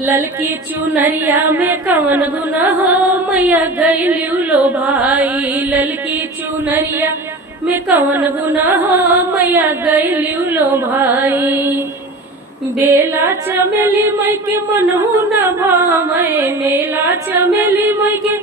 ललकी चुनरिया में कवन गुना हो मैया गईली लो भाई। ललकी चुनरिया में कवन गुना हो मैया गईली लो भाई। बेला चमेली मई के मनहु न भावे, मेला चमेली मई के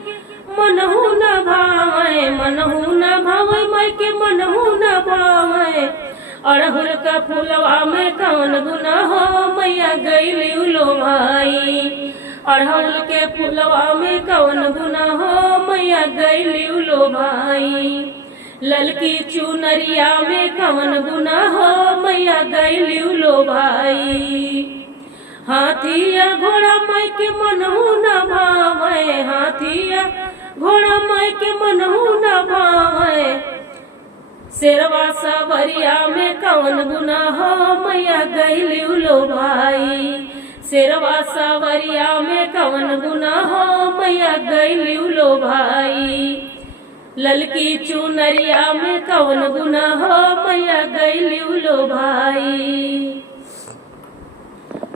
मनहु न भावे, मनहु न भावे मई के मनहु न भावे। अड़हुल का फूलवा में कवन गुना हो मैया गईली लो भाई। अड़हुल के फूलवा में कवन गुना हो मैया गईली लो भाई। ललकी चुनरिया में कवन गुना हो मैया गईली लो भाई। हाथिया घोड़ा माई के मनहु न भावे, हाथिया घोड़ा माई के मनहु न भावे। शेरवा सवरिया में कवन गुना हो मैया गईली लो भाई। शेरवा सवरिया में कवन गुना हो मैया गईली लो भाई। ललकी चुनरिया में कवन गुना हो मैया गईली लो भाई।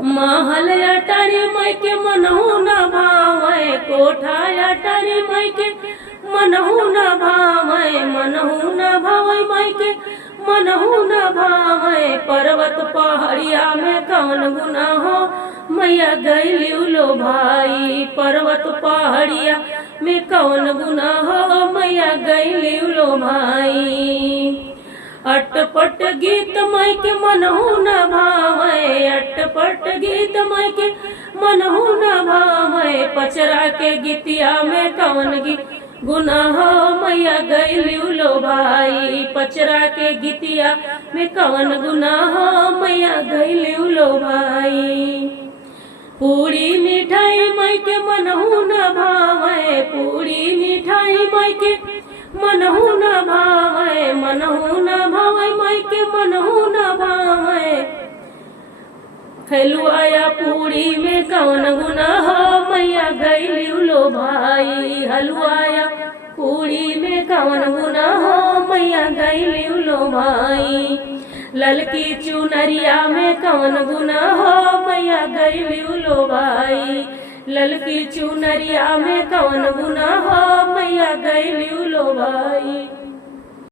महल अटारी माई के मनहु न भावे, कोठा अटारी माई के मनहु न भावे, मनहु न भावे माई के मनहु न भावे। पर्वत पहाड़िया में कवन गुना हो मैया गईली लो भाई। पर्वत पहाड़िया में कवन गुना हो मैया गईली लो भाई। अटपट गीत माई के मनहु न भावे, अटपट गीत माई के मनहु न भावे। पचरा के गीतिया में कवन गुना हो मैया गईली लो भाई। पचरा के गीतिया में कवन गुना हो मैया गईली लो भाई। पूरी मिठाई माई के मनहु न भावे, पूरी मिठाई माई के मनहु न भावे, मनहु न भावे माई के मनहु न भावे। हलुआया पूरी में कवन गुना हो मैया गईली लो भाई। हलुआया पूरी में कवन गुना हो मैया गईली लो भाई। ललकी चुनरिया में कवन गुना हो मैया गईली लो भाई। ललकी चुनरिया में कवन गुना हो मैया गईली लो भाई।